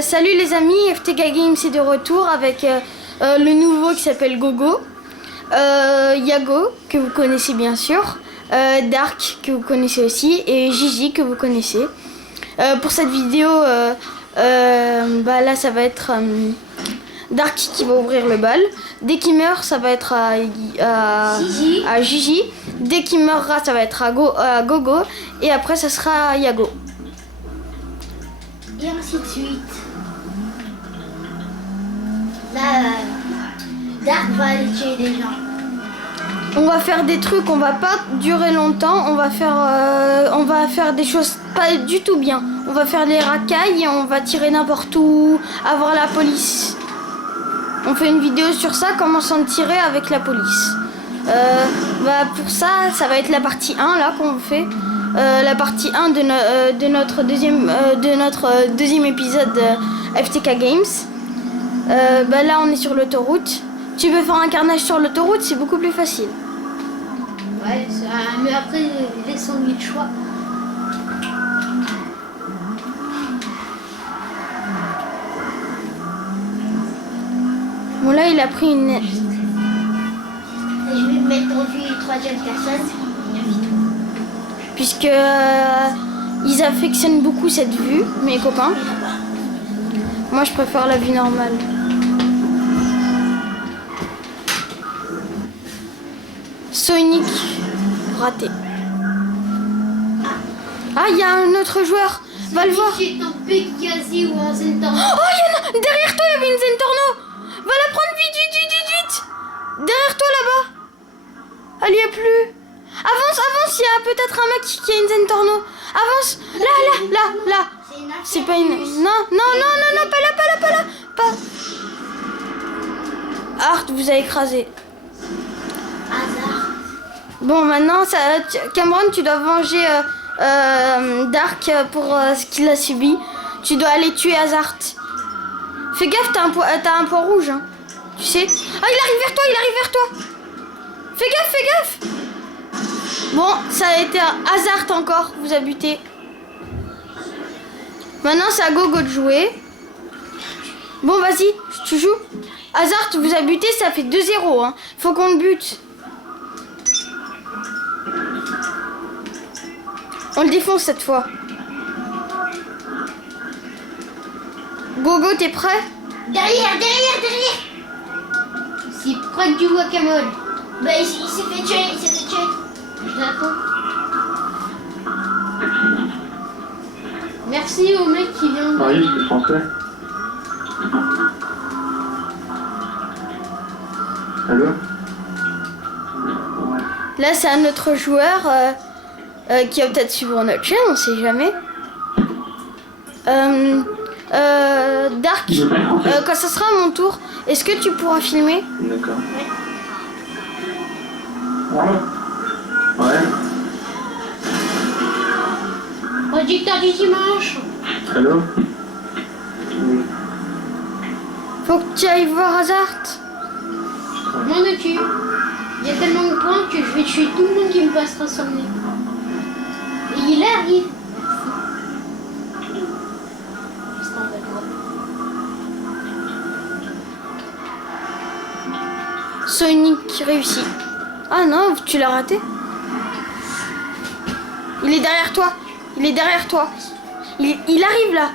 Salut les amis, FTK Games est de retour avec le nouveau qui s'appelle Gogo, Yago que vous connaissez bien sûr, Dark que vous connaissez aussi et Gigi que vous connaissez. Pour cette vidéo, là ça va être Dark qui va ouvrir le bal. Dès qu'il meurt, ça va être à Gigi. Dès qu'il meurra, ça va être à Gogo. Et après, ça sera à Yago. Et ainsi de suite. Là, Dark va aller tuer des gens. On va faire des trucs, on va pas durer longtemps. On va faire des choses pas du tout bien. On va faire des racailles, on va tirer n'importe où, avoir la police. On fait une vidéo sur ça, comment s'en tirer avec la police. Pour ça, ça va être la partie 1 là qu'on fait. La partie 1 de notre deuxième épisode FTK Games. Là on est sur l'autoroute. Tu veux faire un carnage sur l'autoroute, c'est beaucoup plus facile. Ouais, mais après laissons-lui le choix. Bon là il a pris une... Je vais me mettre en vue troisième personne. Puisque ils affectionnent beaucoup cette vue, mes copains. Moi je préfère la vue normale. Sonic raté. Ah, il y a un autre joueur. Va le voir. Qui est en Pegazi ou en Zentorno. Oh, il y en a derrière toi, il y avait une Zentorno. Va la prendre vite. Derrière toi là-bas. Elle y est plus. Avance, il y a peut-être un mec qui a une Zentorno. Avance. Là. C'est pas une... Non, pas là. Art vous a écrasé. Hasard. Bon, maintenant, Cameron, tu dois venger Dark pour ce qu'il a subi. Tu dois aller tuer Hazard. Fais gaffe, t'as un point rouge. Hein. Tu sais. Ah, il arrive vers toi. Fais gaffe. Bon, ça a été Hazard encore, vous a buté. Maintenant, c'est à Gogo de jouer. Bon, vas-y, tu joues. Hazard vous a buté, ça fait 2-0. Hein. Faut qu'on le bute. On le défonce cette fois. Gogo, t'es prêt? Derrière. C'est près du guacamole. Il s'est fait tuer. Je l'attends. Merci au mec qui vient. Oui, je suis français. Allô? Là, c'est un autre joueur qui va peut-être suivre notre chaîne, on sait jamais. Dark, quand ça sera à mon tour, est-ce que tu pourras filmer? D'accord. Ouais. Producteur du dimanche. Allô? Oui. Faut que tu ailles voir Hazard. Je m'en occupe. Il y a tellement de points que je vais tuer tout le monde qui me passera sur le nez. Et il arrive. Sonic qui réussit. Ah non, tu l'as raté. Il est derrière toi. Il arrive là.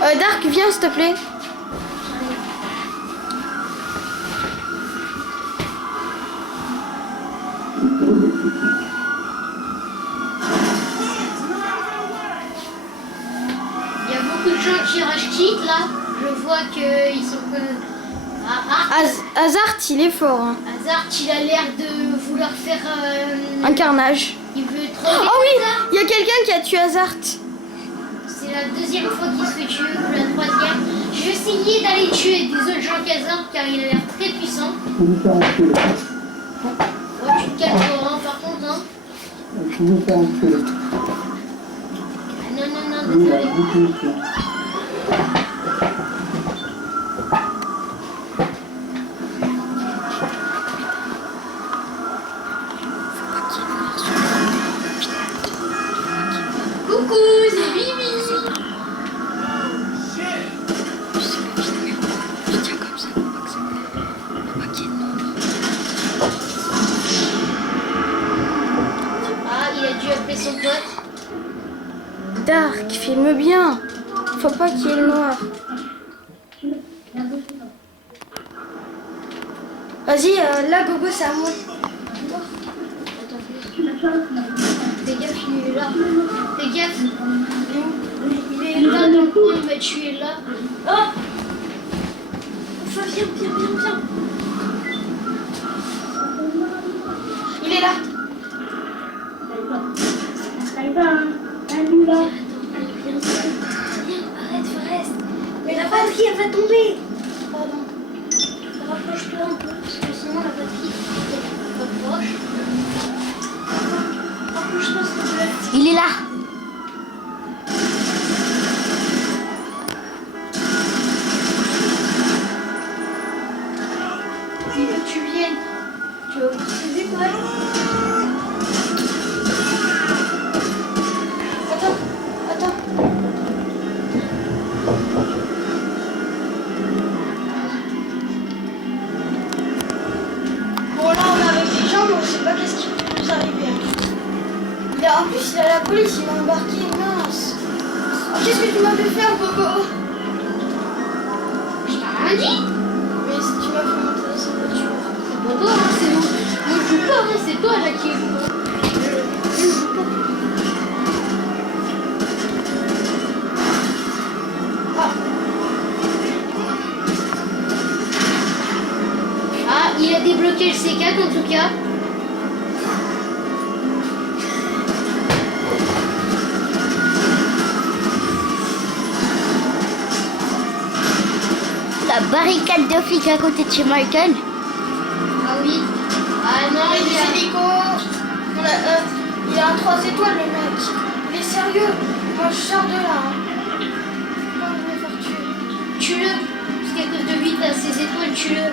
Dark, viens s'il te plaît. Il y a beaucoup de gens qui rachètent là. Je vois qu'ils sont que... Hazard, il est fort. Hein. Hazard, il a l'air de vouloir faire... Un carnage. Il veut trop... Oh oui, il y a quelqu'un qui a tué Hazard. C'est la deuxième fois qu'il se fait tuer, ou la troisième. Je vais essayer d'aller tuer des autres gens qu'Hazard car il a l'air très puissant. Oh, tu te calmes hein, par contre. Hein. Non, désolé. son pote. Dark, filme bien. Faut pas qu'il y ait le noir. Vas-y, là, Gogo, c'est à moi. Fais gaffe, il est là. Fais gaffe. Il est là dans le coin, il va tuer là. Oh! Enfin, viens. Il est là. Arrête, reste. Mais la batterie, elle va tomber. Pardon. Rapproche-toi un peu, parce que sinon la batterie rapproche. Rapproche-toi, s'il te plaît. Il est là. Il veut que tu viennes. Tu vas obséder quoi? Attends. Bon, là, on est avec des gens, mais on sait pas qu'est-ce qui peut nous arriver. En plus, il a la police, il m'a embarqué, mince. Oh, qu'est-ce que tu m'as fait faire, Gogo? Je t'ai rien dit. Mais si tu m'as fait monter dans sa voiture. C'est pas toi, hein, c'est nous. Moi je joue pas, hein, c'est toi là qui joue. Je joue pas. Ah, il a débloqué le C4 en tout cas. La barricade de flics à côté de chez Michael. Ah oui. Ah non, Il il est a... hélico. Il a un 3 étoiles, le mec. Il est sérieux. Moi, je sors de là. Hein. Pas envie de me faire tuer. Tue-le. Parce qu'à cause de lui, t'as ses étoiles, tue-le.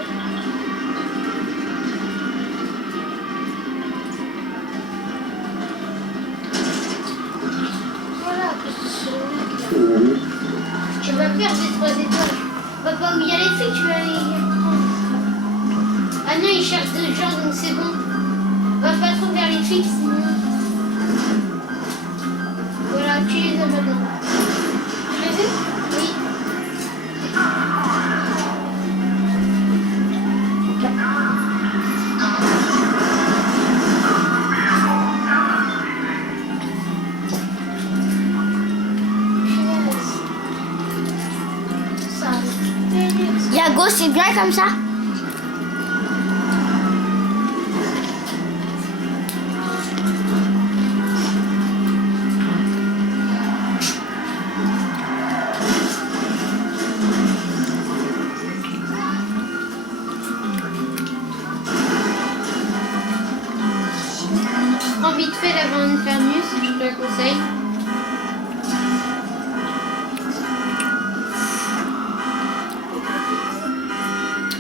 Voilà, à cause de ce mec là. Tu vas faire des 3 étoiles. Va pas où il y a les flics, tu vas aller les prendre. Ah non, il cherche des gens, donc c'est bon. Va pas trop vers les flics, sinon... Voilà, tu les as maintenant. Tu les ai? Oui. Punaise. Ça, délire. Yago, c'est bien comme ça. Prends vite fait la Van Infernus, je te la conseille.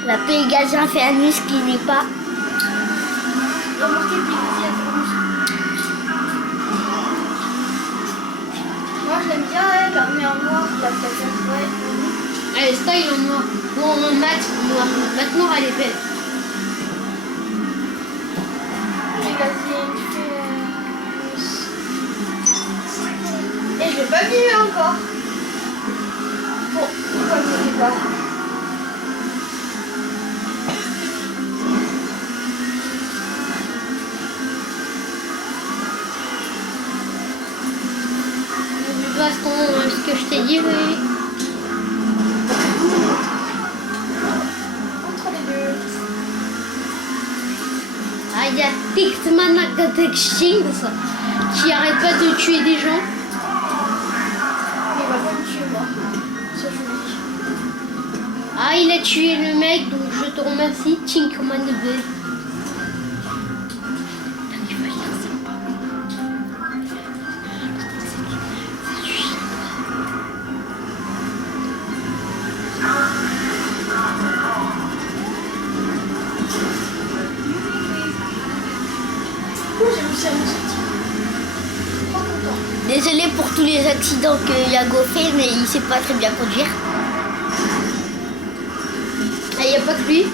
La Pégase Infernus qui n'est pas. Remarquez, puis vas-y, attends. Moi, je l'aime bien, elle, l'armée en noir, la plaquette. Ouais. Allez, style en noir. Ou en mat noir. Mat noir, elle est belle. Et vas-y, et je l'ai pas vu encore. Bon, pourquoi je ne l'ai pas? De toute façon, ce que je t'ai dit, oui. Entre les deux. Ah, il y a Tixmanakatexchings qui arrête pas de tuer des gens. Mais il va pas me tuer, moi. Ça, je vous dis. Ah, il a tué le mec, donc je te remercie, Tinkmanebe. Oh, j'ai réussi à me sortir. Trop content. Désolé pour tous les accidents que Yago fait, mais il sait pas très bien conduire. Ah, il n'y a pas que lui.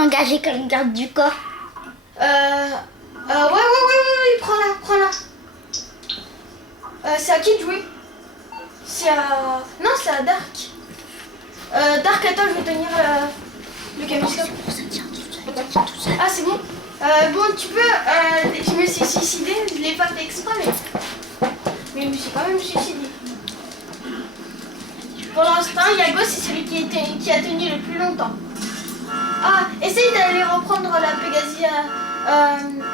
engagé comme garde du corps. Ouais, prends-la. C'est à qui de jouer? C'est à... Non, c'est à Dark. Dark, attends, je vais tenir le caméscope. Ah, c'est bon. Bon, tu peux... je me suis suicidée, je l'ai pas fait exprès, mais je me suis quand même suicidée. Pour l'instant, Yago, c'est celui qui a tenu le plus longtemps. Ah, essaye d'aller reprendre la Pegasia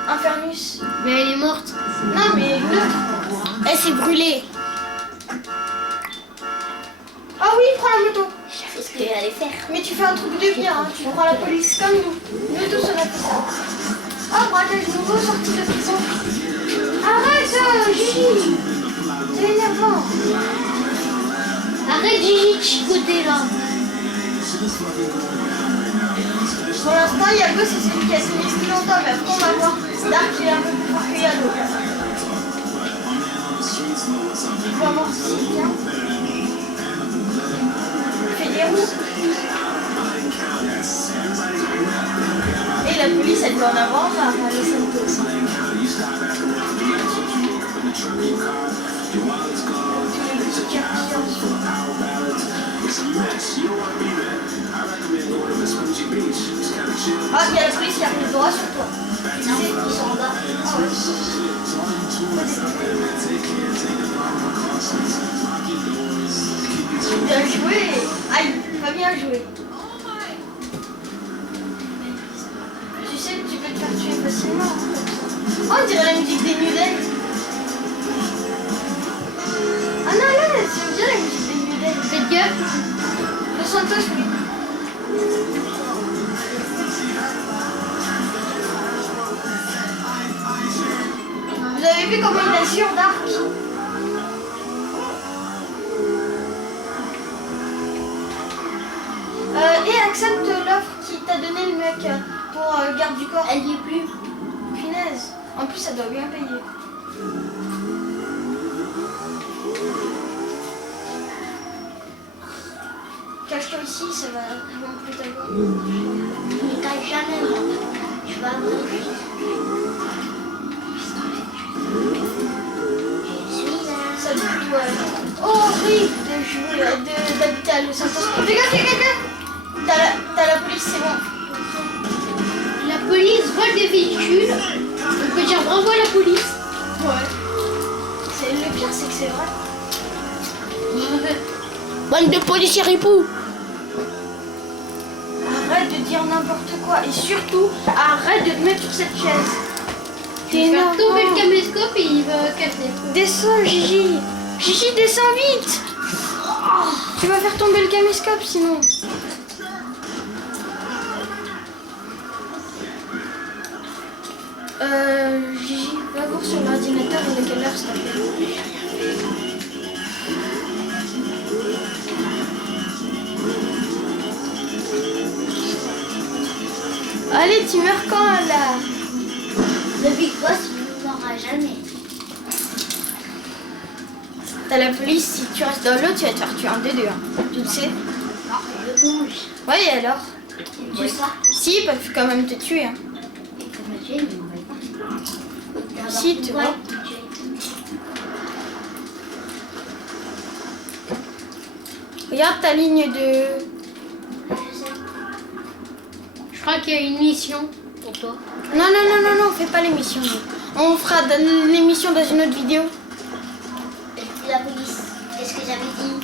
Infernus. Mais elle est morte. Non, mais l'autre. Elle s'est brûlée. Ah oui, prends la moto. Je sais ce qu'elle allait faire. Mais tu fais un truc de bien, hein. Tu prends la police comme nous. Nous tous, on a fait ça. Ah, braquage nouveau, sorti de prison. Arrête, Gigi. C'est énervant. Arrête Gigi de chicoter là. Pour l'instant, Yago, c'est celui qui a tenu le plus longtemps, mais après, on va voir. Dark, il est un peu plus fort que Yago. Il va voir si c'est bien. Il fait des roues. Et la police, elle doit en avoir marre, hein, les Santos. Ah, il y a la police qui arrive droit sur toi. Non, ils sont en bas. Bien joué. Aïe, pas bien joué. Tu sais que tu peux te faire tuer facilement. Oh, on dirait la musique des Nudels. Ah non, là, j'aime bien la musique des Nudels. Faites gaffe. Le Santos, oui. Vous avez vu comment il assure Dark? Et accepte l'offre qui t'a donné le mec pour garde du corps. Elle n'y est plus. Punaise. En plus, ça doit bien payer. Cache-toi ici, ça va non plus t'avoir. Ne cache jamais, moi. Je vais avoir juste. Je suis là. Ça doit être horrible de jouer, d'habiter à Los Santos. Fais gaffe. T'as la police, c'est bon. La police vole des véhicules. On peut dire bravo à la police. Ouais. Le pire, c'est que c'est vrai. Bande de policiers ripoux. Arrête de dire n'importe quoi et surtout, arrête de te mettre sur cette chaise. T'es Il va énervant. tomber le caméscope et il va casser. Descends, Gigi. Gigi, descends vite. Oh, tu vas faire tomber le caméscope sinon. Gigi, va voir sur l'ordinateur, il est quelle heure, s'il te plaît. Allez, tu meurs quand là? Le Big Boss ne mourra jamais. T'as la police, si tu restes dans l'eau, tu vas te faire tuer en deux, hein. Tu le sais? Non, le bouge. Ouais, et alors? Tu sais ça. Si, ils peuvent quand même te tuer. Hein. Et comme le tuer, mais on va pas. Si, tu vois. Regarde ta ligne de... Je crois qu'il y a une mission pour toi. Non, fais pas l'émission. On fera l'émission dans une autre vidéo. La police. Qu'est-ce que j'avais dit?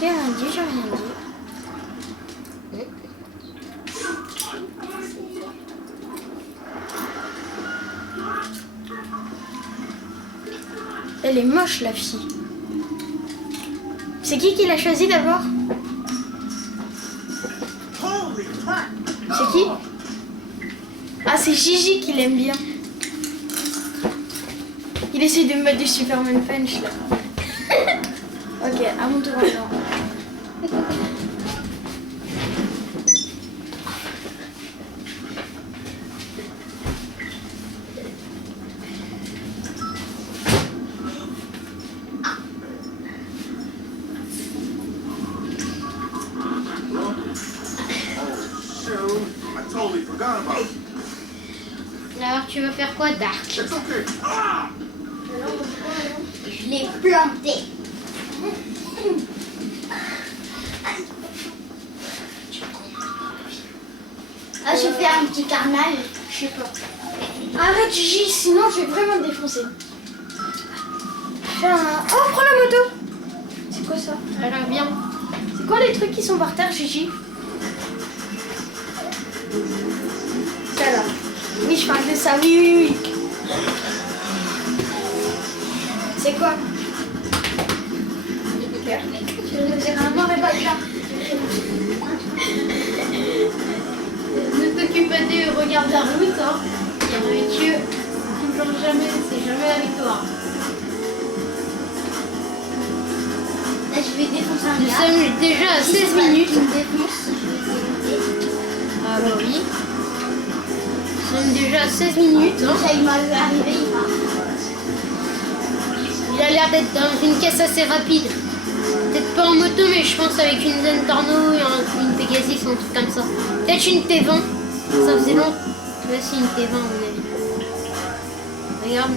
J'ai rien dit. Elle est moche, la fille. C'est qui l'a choisi d'abord? C'est qui? Ah, c'est Gigi qui l'aime bien. Il essaie de me mettre du Superman Punch là. Ok, à mon tour maintenant. tu vas faire quoi, Dark? Je l'ai planté. Ah, je vais faire un petit carnage. Je sais pas. Arrête Gigi, sinon je vais vraiment te défoncer. Fais un... Oh, prends la moto. C'est quoi ça? Elle a l'air bien. C'est quoi les trucs qui sont par terre, Gigi? Ça là. Oui, je parle de ça, oui, oui, oui. C'est quoi? Tu veux me dire un mort et pas de là. Ne t'occupe pas de regarde la route, hein. Dieu, toujours jamais, c'est jamais la victoire. Là, je vais défoncer un Nous gars. sommes déjà à 16 minutes. Il me défonce. Je vais Ah bah oui. Nous sommes déjà à 16 minutes. Hein. Ça, il m'est arrivé, il part. Il a l'air d'être dans une caisse assez rapide. Peut-être pas en moto, mais je pense avec une Zentorno, une Pegasus, un truc comme ça. Peut-être une T20. Ça faisait long. Là, c'est une T20 à mon avis. Regarde,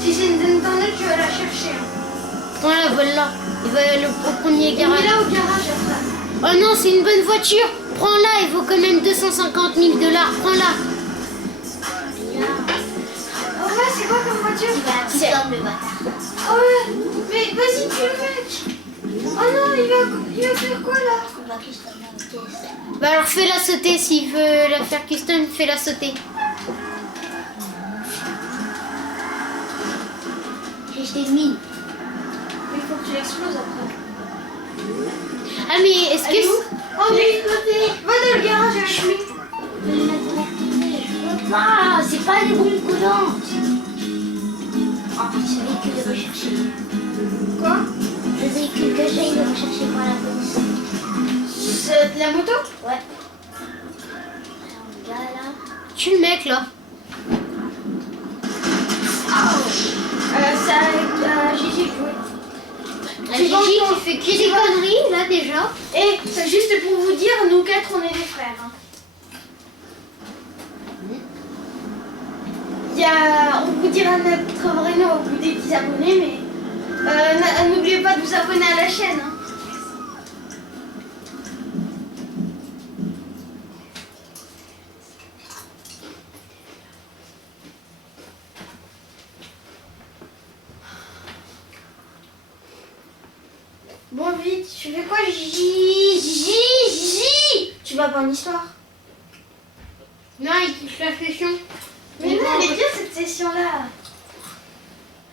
Si c'est une Zentorno, tu vas la chercher. Hein. voilà, voilà. Il va aller au premier Et garage. mets-la au garage après. Oh non, c'est une bonne voiture. Prends-la, il vaut quand même 250 000 $. Prends-la. Oh ouais, c'est quoi comme voiture? Il va à Custom, le bâtard. Oh ouais, mais vas-y, tue le mec. Oh non, il va faire quoi là? On va Custom la caisse. Bah alors fais-la sauter s'il veut la faire custom, fais-la sauter. J'ai jeté une mine. Il faut que tu l'exploses après. Ah mais est-ce Elle est où? que... Oh mais va dans le garage avec lui. Ah, c'est pas des bombes coulantes. Oh, c'est le véhicule de recherché. Quoi? Le véhicule que j'ai, il est recherché par la police. C'est de la moto? Ouais. Là, là. Tu le mec là. C'est avec Gigi joué. La Gigi qui fait que des conneries là déjà. Et c'est juste pour vous dire, nous quatre on est des frères. Hein. On vous dira notre vrai nom au bout des petits abonnés, mais n'oubliez pas de vous abonner à la chaîne. Hein. Bon vite, tu fais quoi Gigi? Tu vas pas en histoire? Non, il kiffe la session. Mais non, elle est bien cette session-là.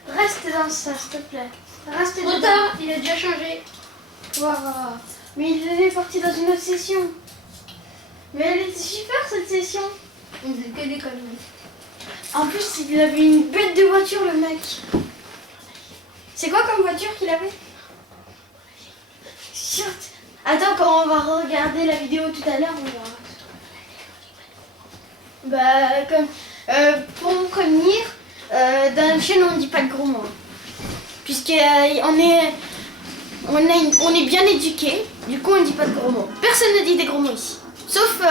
Reste dans ça, s'il te plaît. Reste Trop dedans. tard, il a déjà changé. Voilà. Mais il est parti dans une autre session. Mais elle était super cette session. On faisait que des conneries. En plus, il avait une bête de voiture, le mec. C'est quoi comme voiture qu'il avait? Chut. Attends, quand on va regarder la vidéo tout à l'heure, on verra. Bah, comme pour vous prévenir, dans la chaîne on ne dit pas de gros mots. Puisqu'on est bien éduqués, du coup on ne dit pas de gros mots. Personne ne dit des gros mots ici. Sauf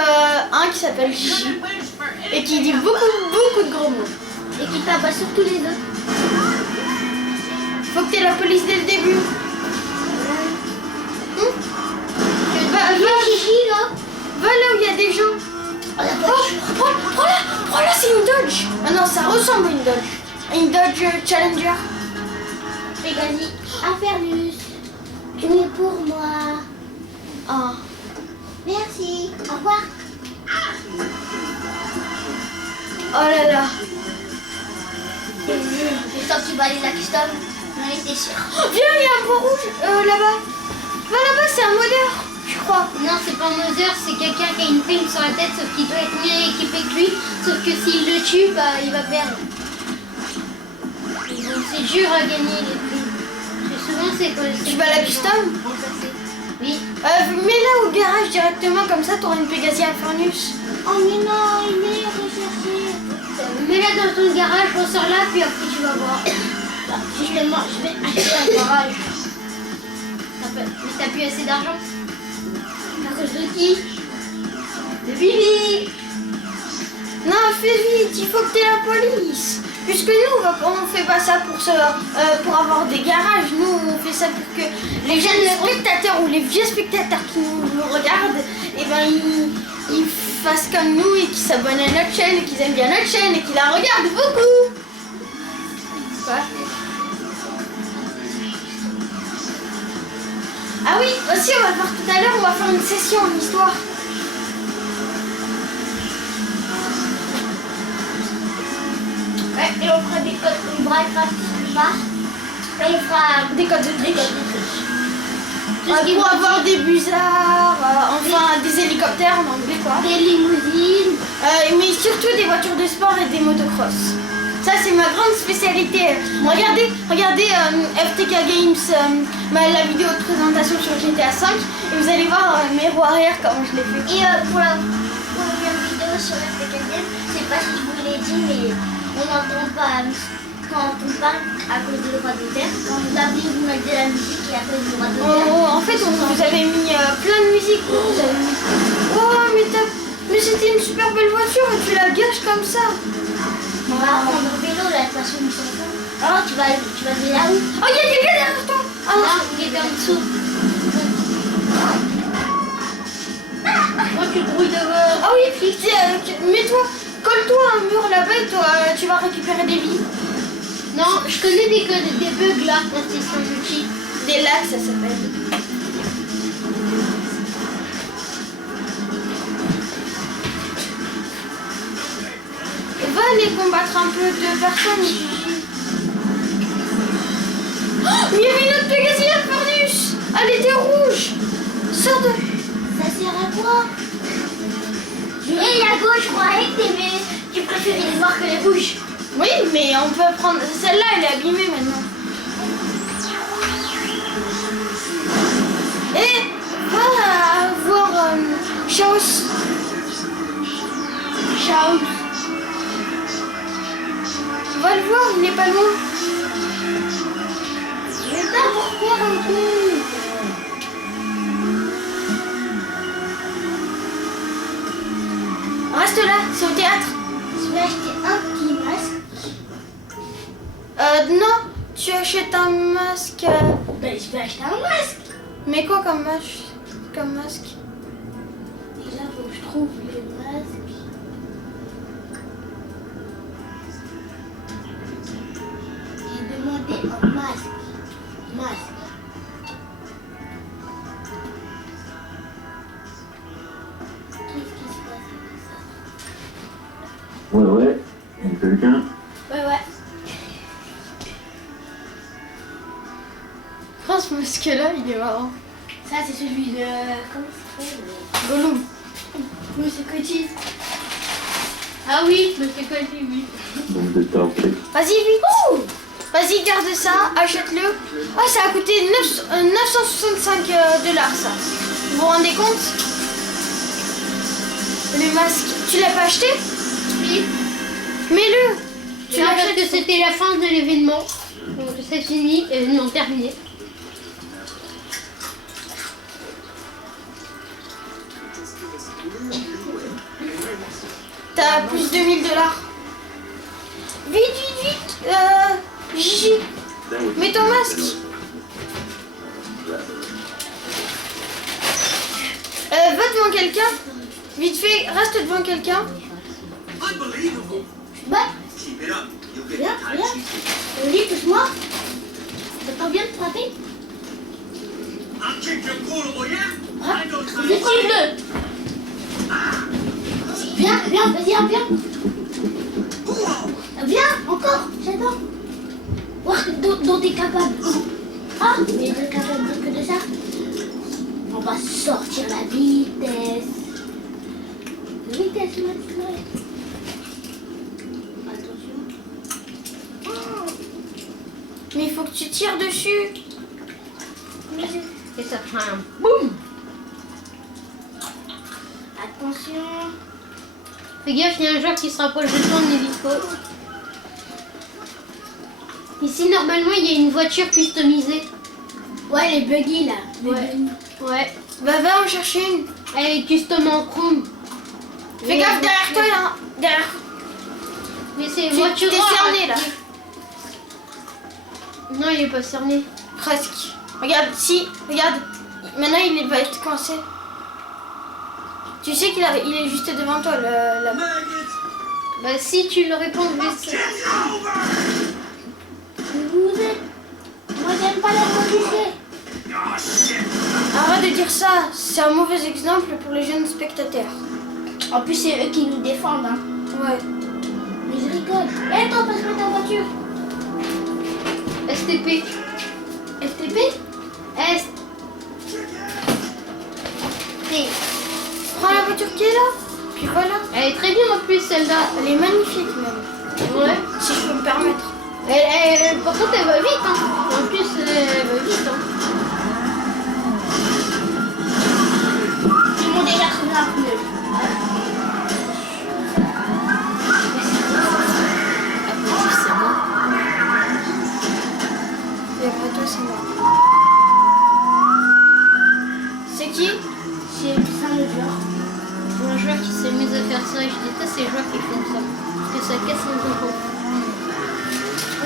un qui s'appelle Gigi et qui dit beaucoup de gros mots. Et qui tabasse sur tous les autres. Faut que t'aies la police dès le début. Gigi, là. Va là où il y a des gens. Oh, la voiture. Prends-la, c'est une Dodge. Ah non, ça ressemble à une Dodge. Une Dodge Challenger. Pegasus. Infernus. Tu es pour moi. Ah. Merci. Au revoir. Oh là là. Je sens que tu vas aller la custom. On était sûr. Oh, viens, il y a un pot rouge là-bas. Va là-bas, c'est un modeur, je crois. Non, c'est pas Mother, c'est quelqu'un qui a une prime sur la tête, sauf qu'il doit être mieux équipé que lui. Sauf que s'il le tue, bah il va perdre. Et donc c'est dur à gagner les primes. Parce que souvent c'est quoi? Tu vas à la custom? Oui. Mets-la au garage directement, comme ça t'auras une Pegasus Infernus. Oh mais non, il est recherché. Mets-la dans ton garage, ressors-la, puis après tu vas voir. Justement, je vais acheter un garage. Mais t'as plus assez d'argent? À cause de qui? De Billy. Non, fais vite, il faut que t'aies la police. Puisque nous, on fait pas ça pour avoir des garages. Nous, on fait ça pour que les jeunes spectateurs ou les vieux spectateurs qui nous regardent, eh ben, ils fassent comme nous et qu'ils s'abonnent à notre chaîne, et qu'ils aiment bien notre chaîne et qu'ils la regardent beaucoup. Quoi? Ah oui, aussi, on va faire tout à l'heure, on va faire une session en histoire. Ouais, et on fera des codes de braquage plus tard. Et on fera Des codes de triche. Pour avoir des busards, enfin des hélicoptères en anglais quoi. des limousines. Mais surtout des voitures de sport et des motocross. Ça c'est ma grande spécialité. Regardez FTK Games, la vidéo de présentation sur GTA 5 et vous allez voir mes roues arrière comment je l'ai fait. Et pour la première vidéo sur FTK Games, je sais pas si je vous l'ai dit, mais on n'entend pas quand on parle à cause des droits d'auteur. Quand vous avez vous mettez de la musique et à cause des droits d'auteur. En fait on vous avait mis plein de musique. Vous avez mis... Oh mais c'était une super belle voiture et tu la gâches comme ça. On va prendre le vélo là, de toute façon, nous sommes là. Alors tu vas là où? Oh il y a quelqu'un derrière toi. Ah non, Non, il est en dessous. Moi, tu grouilles dehors. ah oui, mets-toi, colle-toi à un mur là-bas et toi, tu vas récupérer des vies. Non, je connais des bugs là, quand ils sont multi. Des lacs ça s'appelle. Va aller combattre un peu de personnes. Oh, il y avait une autre Pegasus Infernus. Elle était rouge. Sors de... Ça sert à quoi? Et la gauche, je croyais que tu préférais les noirs que les rouges. Oui, mais on peut prendre... Celle-là, elle est abîmée maintenant. Et va voir Chaos. Chaos. Va le voir, il n'est pas loin. Je sais pas pourquoi un coup. Reste là, c'est au théâtre. Je vais acheter un petit masque. Non, tu achètes un masque. Ben, je vais acheter un masque. Mais quoi comme masque? Déjà, faut que je trouve le masque. J'ai demandé un masque. Qu'est-ce qui se passe avec ça? Ouais, il y a quelqu'un. Ouais. Prends ce masque-là, il est marrant. Ça, c'est celui de... Comment il s'appelle? Gollum. Monsieur Cotis. Ah oui, mais c'est quoi oui. Donc de top. Vas-y, vite. Vas-y, garde ça, achète-le. Ah, ça a coûté 965 $, ça. Vous vous rendez compte? Le masque. Tu l'as pas acheté? Oui. Mets-le. Tu Tu parce l'achètes. que c'était la fin de l'événement. Donc c'est fini, événement terminé. T'as plus de 1000 $. Vite. Gigi, mets ton masque. Va devant quelqu'un. Vite fait, reste devant quelqu'un. Bah, viens. Oli, pousse-moi. T'as pas bien de frapper? Décolle-le. Viens, vas-y. Viens, encore, j'adore. Voir dont t'es capable. Ah, mais t'es capable que de ça. On va sortir la vitesse. Vitesse maximale. Attention. Mais il faut que tu tires dessus. Et ça fera un boum. Attention. Fais gaffe, il y a un joueur qui se rapproche de toi en hélico. Ici, normalement, il y a une voiture customisée. Ouais, les buggy là. Ouais. Va en chercher une. Elle est custom en chrome. Fais gaffe derrière toi, là. Derrière. Mais c'est T'es voiture cerné, là. Non, il est pas cerné. Presque. Regarde, si, regarde. Maintenant, il va être coincé. Tu sais qu'il est juste devant toi, là. Bah si tu l'aurais pas enlevé. Vous êtes... Moi, j'aime pas la modifier. Arrête de dire ça. C'est un mauvais exemple pour les jeunes spectateurs. En plus, c'est eux qui nous défendent. Hein. Ouais. Mais je rigole. Eh, toi, passe-moi ta voiture. STP. FTP S. T. Prends la voiture qui est là. Puis voilà. Elle est très bien en plus celle-là. Elle est magnifique, même. Ouais. Si je peux me permettre. Par contre, elle va vite. Hein. En plus, elle va vite. Hein. Ils m'ont déjà trouvé un pneu. Et après toi, c'est moi. C'est qui? C'est un joueur. Un joueur qui s'amuse à faire ça, et je déteste ces joueurs qui font ça. Parce que ça casse un peu.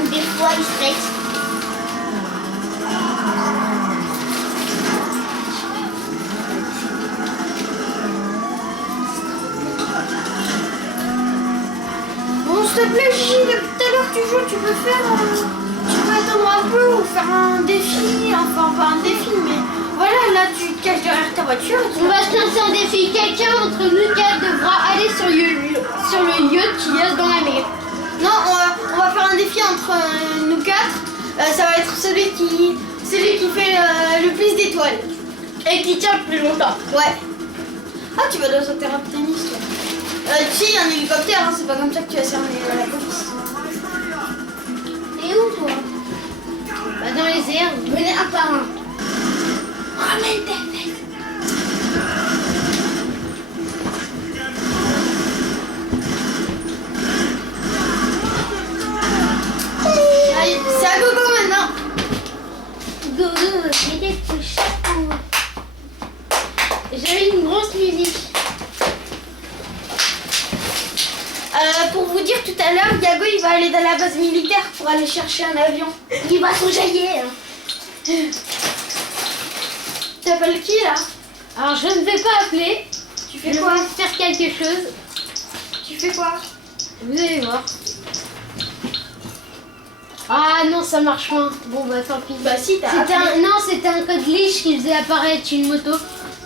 Ou des fois, ils stressent. Bon, s'il te plaît, Gigi, depuis tout à l'heure tu joues, tu peux faire... tu peux attendre un peu ou faire un défi, enfin pas un défi, mais voilà, là tu te caches derrière ta voiture et tu On va se lancer un défi. Quelqu'un entre nous quatre devra aller sur le yacht qui est dans la mer. Non, on va faire un défi entre nous quatre. Ça va être celui qui fait le plus d'étoiles. Et qui tient le plus longtemps. Ouais. Ah, tu vas dans un terrain de tennis, toi. Tu sais, il y a un hélicoptère, hein, c'est pas comme ça que tu vas cerner la police. Et où, toi? Bah, dans les airs. Venez un par un. Ramène tes fesses. Allez, c'est à gogo maintenant. Gogo, j'ai des couches. J'avais une grosse musique. Pour vous dire, tout à l'heure, Yago il va aller dans la base militaire pour aller chercher un avion. Il va s'enjailler. Hein. Tu t'appelles qui là? Alors, je ne vais pas appeler. Tu fais Je quoi? vais faire quelque chose. Tu fais quoi? Vous allez voir. Ah non, ça marche moins. Bon, bah tant pis. Bah si, t'as C'était appelé. non, c'était un code glitch qui faisait apparaître une moto.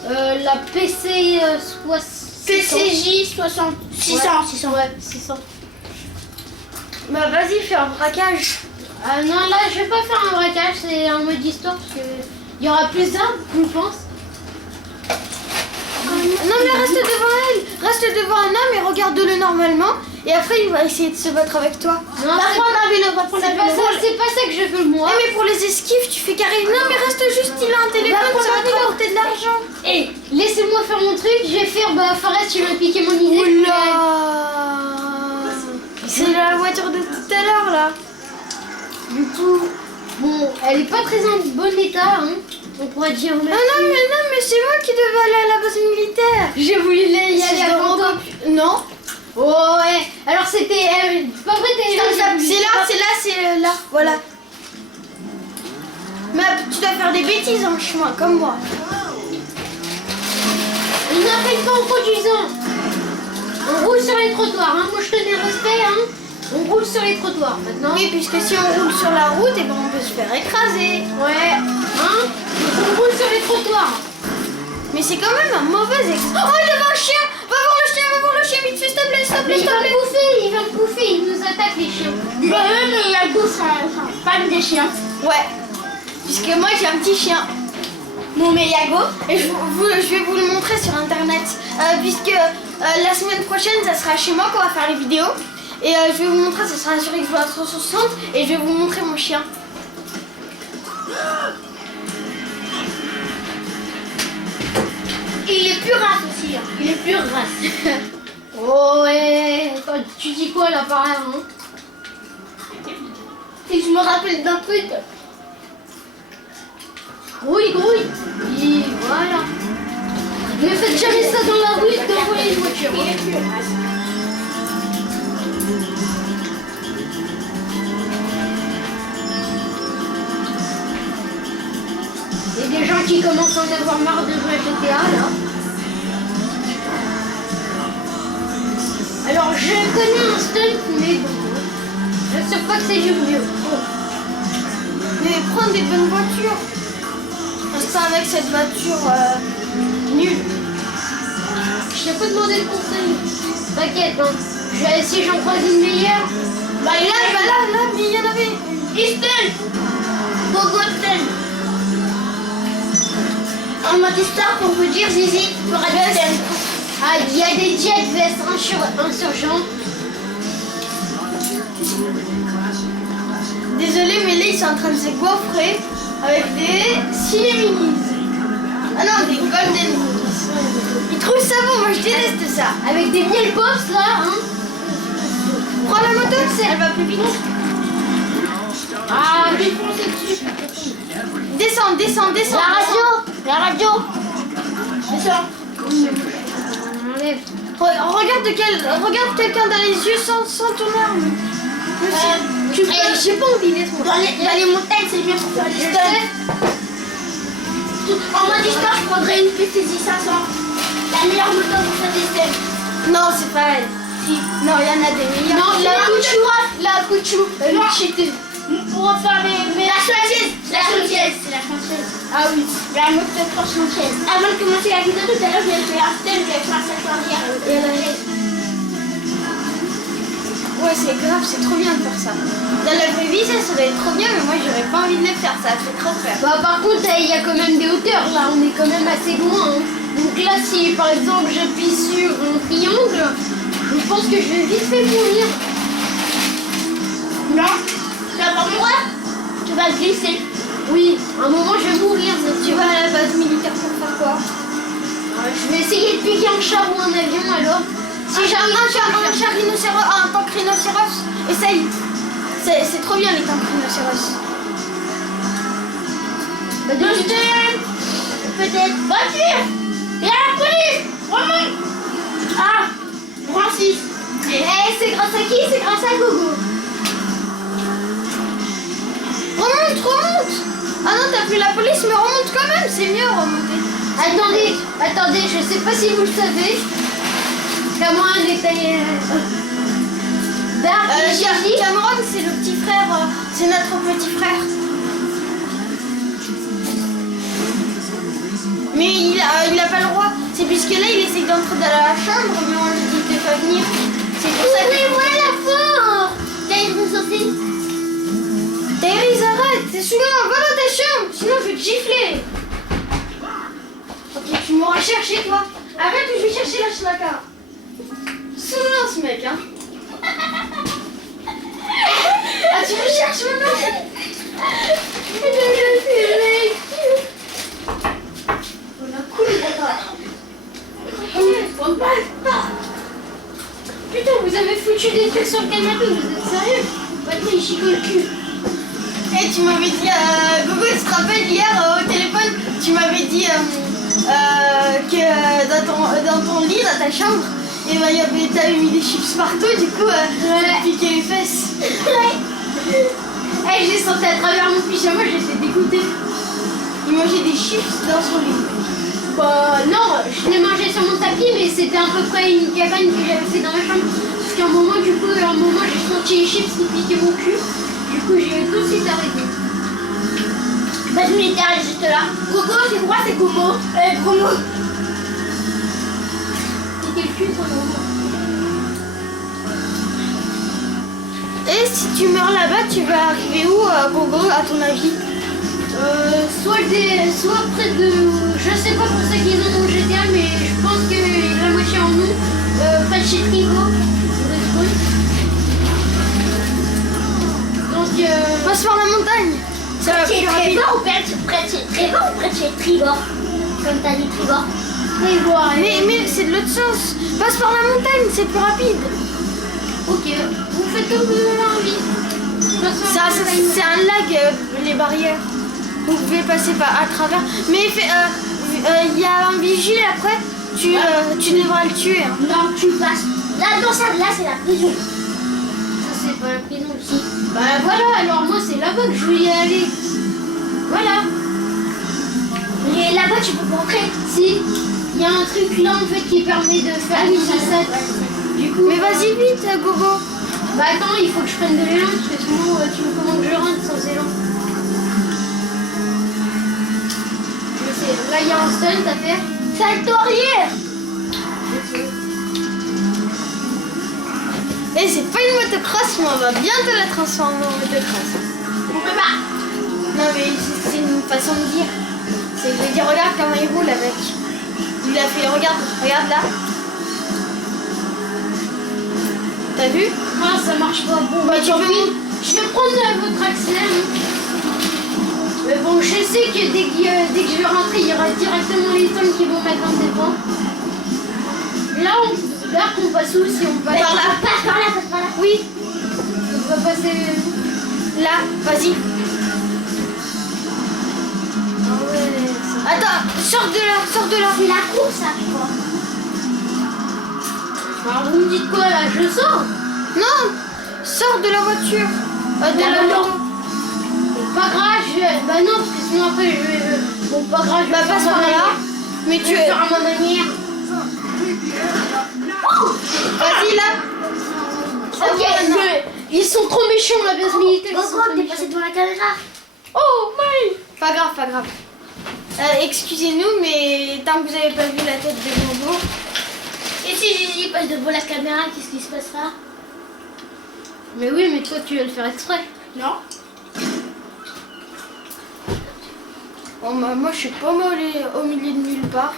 La PC 60. PCJ 60. 600. Ouais. 600. Ouais, 600. Bah vas-y, fais un braquage. Ah non, là, je vais pas faire un braquage, c'est un mode histoire parce que il y aura plus d'armes, je pense. Non mais reste devant elle. Reste devant un homme et regarde-le normalement. Et après, il va essayer de se battre avec toi. Non, Va c'est prendre un vélo, va prendre un c'est pas vélo. ça, c'est pas ça que je veux moi. Eh, mais pour les esquives, tu fais carré. Non mais reste juste, il a un téléphone, prendre ça un va te vélo. rapporter de l'argent. Et laissez-moi faire mon truc, je vais faire bah Forest, tu m'as piqué mon idée. Oula. C'est la voiture de tout à l'heure là. Du coup, bon, elle est pas très en bon état, hein. On pourrait dire. Ah non mais c'est moi qui devais aller à la base militaire. J'ai voulu y aller C'est avant toi. Non. Oh ouais. Alors c'était. Pas vrai, t'es. C'est là. Voilà. Mais tu dois faire des bêtises en chemin, comme moi. On n'appelle pas en conduisant. On roule sur les trottoirs, hein. Moi je tenais respect, hein. On roule sur les trottoirs maintenant. Oui, puisque si on roule sur la route, et ben on peut se faire écraser. Ouais. Hein. Donc on roule sur les trottoirs. Mais c'est quand même un mauvais exemple. Oh, il y avait un chien. Va voir le chien, vite fait, s'il te plaît, s'il te plaît, Mais s'il te plaît. il va me bouffer, il nous attaque les chiens. Mais il y a Go, c'est un fan des chiens. Ouais. Puisque moi j'ai un petit chien. Mon Yago. Et je vais vous le montrer sur internet. Puisque la semaine prochaine, ça sera chez moi qu'on va faire les vidéos. Et je vais vous montrer, ça sera sur Xbox 360. Et je vais vous montrer mon chien. Et il est plus race aussi. Hein. Il est plus race. Oh ouais. Attends, tu dis quoi là par là, hein? Et je me rappelle d'un truc. Grouille. Et voilà. Ne faites jamais ça dans la rue devant les voitures. Il y a des gens qui commencent à en avoir marre de jouer à GTA là. Alors je connais un stunt, mais bon, je sais pas que c'est du mieux. Mais prends des bonnes voitures. Parce que avec cette voiture nulle. Je t'ai pas demandé de conseil. T'inquiète, hein. Si j'en croise une meilleure. Bah là, mais il y en avait. Easton, Gogo Stun. En mode histoire pour vous dire, Zizi, pour être Stun. Ah, il y a des jets vs insurgents. Désolé, mais là ils sont en train de se gaufrer avec des cinéminis. Ah non, des golden minis. Ils trouvent ça bon, moi je déteste ça. Avec des miel pops là, hein. Prends la moto, elle va plus vite. Ah, je vais foncer dessus. Descends. La radio. Descends. Enlève. Regarde quelqu'un dans les yeux sans ton arme. J'ai pas envie, laisse-moi. Dans les montagnes, c'est mieux pour faire des stuns. En mode histoire, je prendrais une PCZ 500. La meilleure moto pour faire des stuns. Non, c'est pas elle. Si. Non, il y en a des meilleurs. Non, la Couchou, elle Non. est cheatée. Pour faire les... La française. C'est la française. Ah oui. La moto française. Avant de commencer la vidéo, tout à l'heure, j'ai fait un stun, j'ai fait un cercle arrière. Et elle a... Ouais, c'est grave, c'est trop bien de faire ça. Dans la vraie vie, ça doit être trop bien, mais moi j'aurais pas envie de le faire, ça fait trop peur. Bah, par contre, il y a quand même des hauteurs là, on est quand même assez loin. Hein. Donc là, si par exemple j'appuie sur un triangle, je pense que je vais vite fait mourir. Non. Tu vas pas mourir. Tu vas glisser. Oui, à un moment je vais mourir, c'est Tu sûr. vas à la base militaire pour faire quoi? Je vais essayer de piquer un char ou un avion alors. Si j'arrive un char rhinocéros, un tank rhinocéros, essaye. C'est trop bien les tanks rhinocéros. Bah, de suite. Peut-être. Voiture. Il y a la police. Remonte. Ah. Francis. C'est grâce à qui? C'est grâce à Gogo. Remonte. Ah non, t'as plus la police, mais remonte quand même, c'est mieux remonter. Attendez, je sais pas si vous le savez. Cameron était... Dark et Charlie. Cameron, c'est le petit frère, c'est notre petit frère. Mais il a pas le droit. C'est puisque là, il essaie d'entrer dans la chambre, mais on lui dit de pas venir. C'est pour ça que... Ouvrez-moi la porte. T'as une sortie. Thérèse, arrête, c'est souvent, va dans ta chambre, sinon je vais te gifler. Ok, tu m'auras cherché, toi. Arrête ou je vais chercher la chlaka. Souvent ce mec, hein. Ah, tu me cherches maintenant? On a cool, Putain, vous avez foutu des trucs sur le canapé, vous êtes sérieux? Maintenant, il chico le cul. Et tu m'avais dit, Gogo, tu te rappelles hier au téléphone, tu m'avais dit que dans ton lit, dans ta chambre, et ben, t'avais mis des chips partout, du coup, t'as piqué les fesses. Hey, j'ai senti à travers mon pyjama, j'étais dégoûtée. Il mangeait des chips dans son lit. Bah non, je l'ai mangé sur mon tapis, mais c'était à peu près une cabane que j'avais fait dans ma chambre. Parce qu'à un moment, j'ai senti les chips qui piquaient mon cul. Du coup, j'ai tout de suite arrêté. Base militaire est juste là. Gogo, c'est quoi? C'est Gogo. Gogo. Piquer le cul sur le moment. Et si tu meurs là-bas, tu vas arriver où, Gogo, à ton avis? Soit près de... Je sais pas pour ça qu'ils ont dans GTA, mais je pense que la moitié en nous, près de chez Trigo. Donc, Passe par la montagne. Ça va C'est plus rapide. Trevor ou près de chez Trevor ou près de chez Tribord? Comme t'as dit Tribord. Mais c'est de l'autre sens. Passe par la montagne, c'est plus rapide. ok, vous faites comme vous avez envie. C'est un lag, les barrières. Vous pouvez passer à travers. Mais il y a un vigile après. tu devras le tuer. Hein. Non, tu passes. Là, dans ça, là, c'est la prison. Ça, c'est pas la prison aussi. Bah voilà, alors moi, c'est là-bas que je veux y aller. Voilà. Et là-bas, tu peux pas rentrer. Si, il y a un truc là, en fait, qui permet de faire une chassette. Du coup, Mais vas-y vite, Gogo. bah attends, il faut que je prenne de l'élan, parce que sinon, tu veux comment que je rentre sans élan? Je sais, là, il y a un stunt à faire. Saltorier. Et c'est pas une motocross, mais on va bientôt la transformer en motocross. On peut pas. Non mais c'est une façon de dire. C'est je veux dire regarde comment il roule avec. Il a fait regarde là. T'as vu? Ah, ça marche pas. Bon, bah tu tant peux pis. Je vais prendre votre accélère. Mais bon, je sais que dès que je vais rentrer, il y aura directement les tonnes qui vont mettre en défense. Là, on passe où si on passe Par là. Passe par là. Oui, On va passer. là, vas-y. Ah ouais, ça... Attends, sors de là. C'est la course, ça, je crois. Alors, vous me dites quoi là? Je sors? Non, sors de la voiture. De la moto. Pas grave, bah non, parce que sinon après je vais. Bon, pas grave, je vais Bah faire passe ma par là. manière. Mais Je tu vais faire à ma manière. vas-y là. Ok, Ils sont trop méchants, la base militaire. ils sont Gogo, trop t'es méchants. passé devant la caméra. Oh, my! Pas grave. Excusez-nous, mais tant que vous avez pas vu la tête de Gogo. Et si Gigi passe devant la caméra, qu'est-ce qui se passera? Mais oui, mais toi tu vas le faire exprès. Non. Bon, bah, moi je suis pas au milieu de nulle part.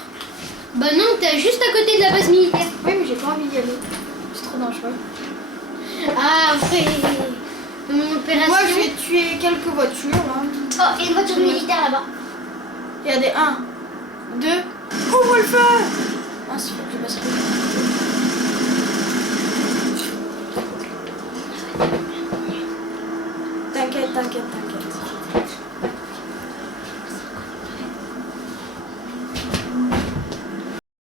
Bah non, t'es juste à côté de la base militaire. Oui, mais j'ai pas envie d'y aller. C'est trop dangereux. Ah, après, mon opération. Moi je vais tuer quelques voitures là. Oh, et une voiture militaire là-bas. Regardez, 1, 2, ouvre le feu. Ah, c'est pas que je passe.